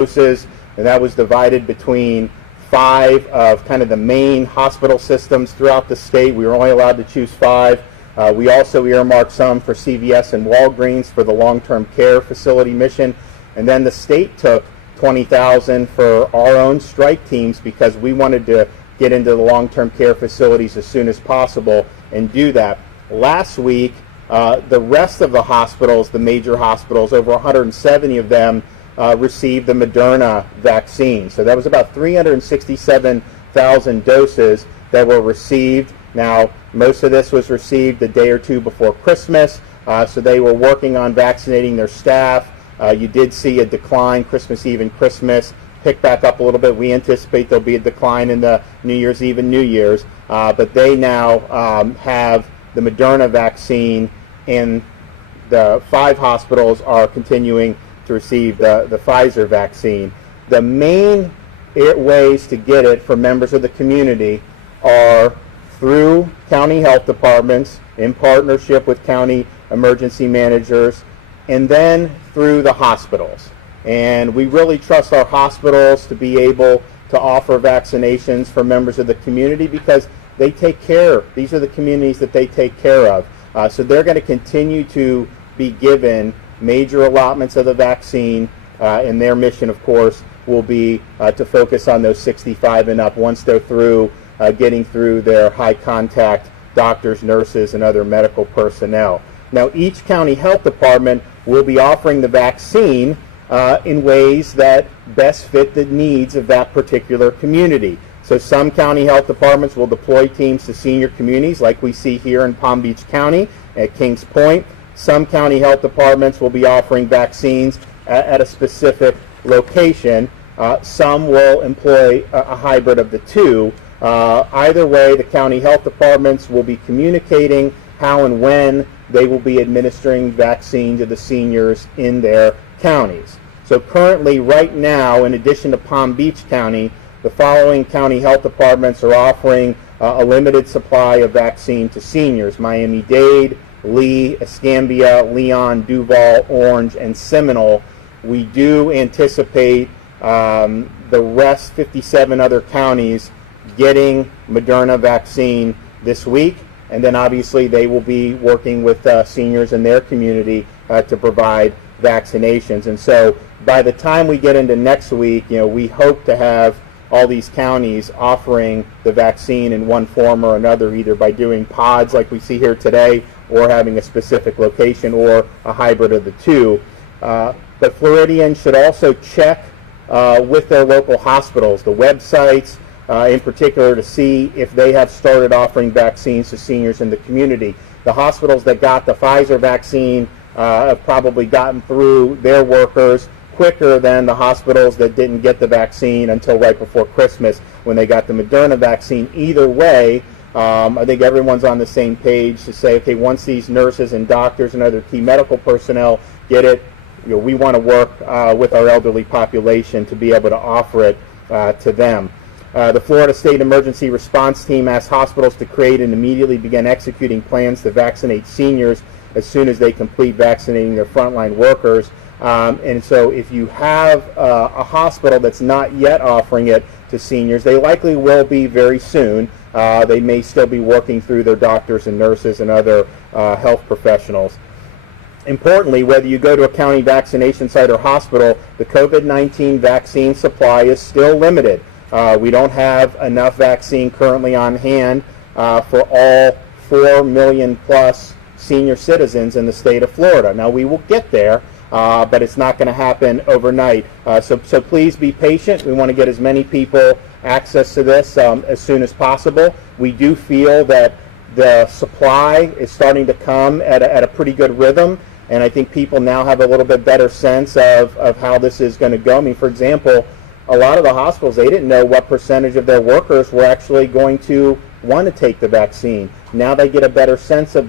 doses, and that was divided between 5 of kind of the main hospital systems throughout the state. We were only allowed to choose 5. We also earmarked some for CVS and Walgreens for the long-term care facility mission, and then the state took 20,000 for our own strike teams because we wanted to get into the long-term care facilities as soon as possible and do that. Last week, the rest of the hospitals, the major hospitals, over 170 of them, received the Moderna vaccine. So that was about 367,000 doses that were received. Now, most of this was received a day or two before Christmas, so they were working on vaccinating their staff. You did see a decline Christmas Eve and Christmas, pick back up a little bit. We anticipate there'll be a decline in the New Year's Eve and New Year's, but they now have the Moderna vaccine, and the 5 hospitals are continuing to receive the Pfizer vaccine. The main ways to get it for members of the community are through county health departments in partnership with county emergency managers, and then through the hospitals. And we really trust our hospitals to be able to offer vaccinations for members of the community because they take care. These are the communities that they take care of. So they're going to continue to be given major allotments of the vaccine, and their mission, of course, will be to focus on those 65 and up once they're through getting through their high contact doctors, nurses, and other medical personnel. Now, each county health department will be offering the vaccine in ways that best fit the needs of that particular community. So some county health departments will deploy teams to senior communities like we see here in Palm Beach County at Kings Point. Some county health departments will be offering vaccines at a specific location. Some will employ a hybrid of the two. Either way, the county health departments will be communicating how and when they will be administering vaccine to the seniors in their counties. So currently, right now, in addition to Palm Beach County, the following county health departments are offering a limited supply of vaccine to seniors: Miami-Dade, Lee, Escambia, Leon, Duval, Orange, and Seminole. We do anticipate the rest 57 other counties getting Moderna vaccine this week, and then obviously they will be working with seniors in their community to provide vaccinations. And so by the time we get into next week, we hope to have all these counties offering the vaccine in one form or another, either by doing pods like we see here today, or having a specific location, or a hybrid of the two. But Floridians should also check with their local hospitals, the websites in particular, to see if they have started offering vaccines to seniors in the community. The hospitals that got the Pfizer vaccine have probably gotten through their workers quicker than the hospitals that didn't get the vaccine until right before Christmas when they got the Moderna vaccine. Either way, I think everyone's on the same page to say, okay, once these nurses and doctors and other key medical personnel get it, we want to work with our elderly population to be able to offer it to them. The Florida State Emergency Response Team asked hospitals to create and immediately begin executing plans to vaccinate seniors as soon as they complete vaccinating their frontline workers. And so if you have a hospital that's not yet offering it to seniors, they likely will be very soon. They may still be working through their doctors and nurses and other health professionals. Importantly, whether you go to a county vaccination site or hospital, the COVID-19 vaccine supply is still limited. We don't have enough vaccine currently on hand for all 4 million plus senior citizens in the state of Florida. Now, we will get there, but it's not going to happen overnight. So please be patient. We want to get as many people access to this as soon as possible. We do feel that the supply is starting to come at a pretty good rhythm, and I think people now have a little bit better sense of how this is going to go. I mean, for example, a lot of the hospitals, they didn't know what percentage of their workers were actually going to want to take the vaccine. Now they get a better sense of that.